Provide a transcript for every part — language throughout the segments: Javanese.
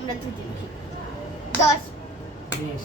আমরা দুদিন দশ ত্রিশ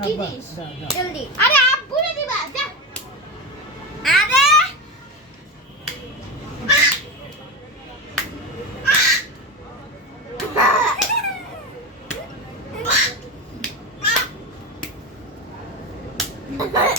Kidish. Nah, nah, nah. Ada abu dah tiba. Ada.